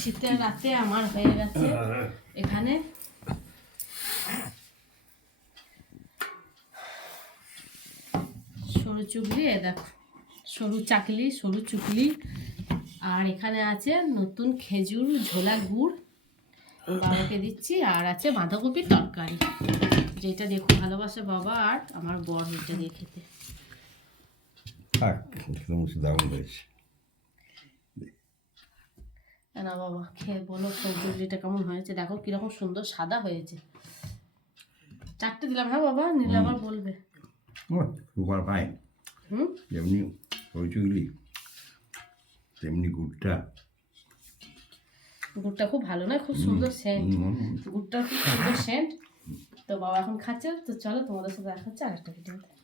শীতের রাতে আমার হয়ে গেছে এখানে সরু চুগলি, দেখো সরু চাকলি, সরু চুগলি, আর এখানে আছে নতুন খেজুর ঝোলা গুড় বাবাকে দিচ্ছি, আর আছে বাঁধাকপির তরকারি, যেটা দেখো ভালোবাসে বাবা আর আমার বর এটা দিয়ে খেতে। দারুণ হয়েছে না বাবা খেয়ে বলো সবজিটা কেমন হয়েছে, দেখো কিরকম সুন্দর সাদা হয়েছে। 4টে দিলাম, হ্যাঁ বাবা নিলে আবার বলবে। Super fine. যেমনি হয়েছুগুলি তেমনি গুড়টা খুব ভালো না, খুব সুন্দর সেন্ট, গুড়টা খুব সুন্দর সেন্ট। তো বাবা এখন খাচ্ছে, তো চলো তোমাদের সাথে দেখা হচ্ছে আরেকটা ভিডিওতে।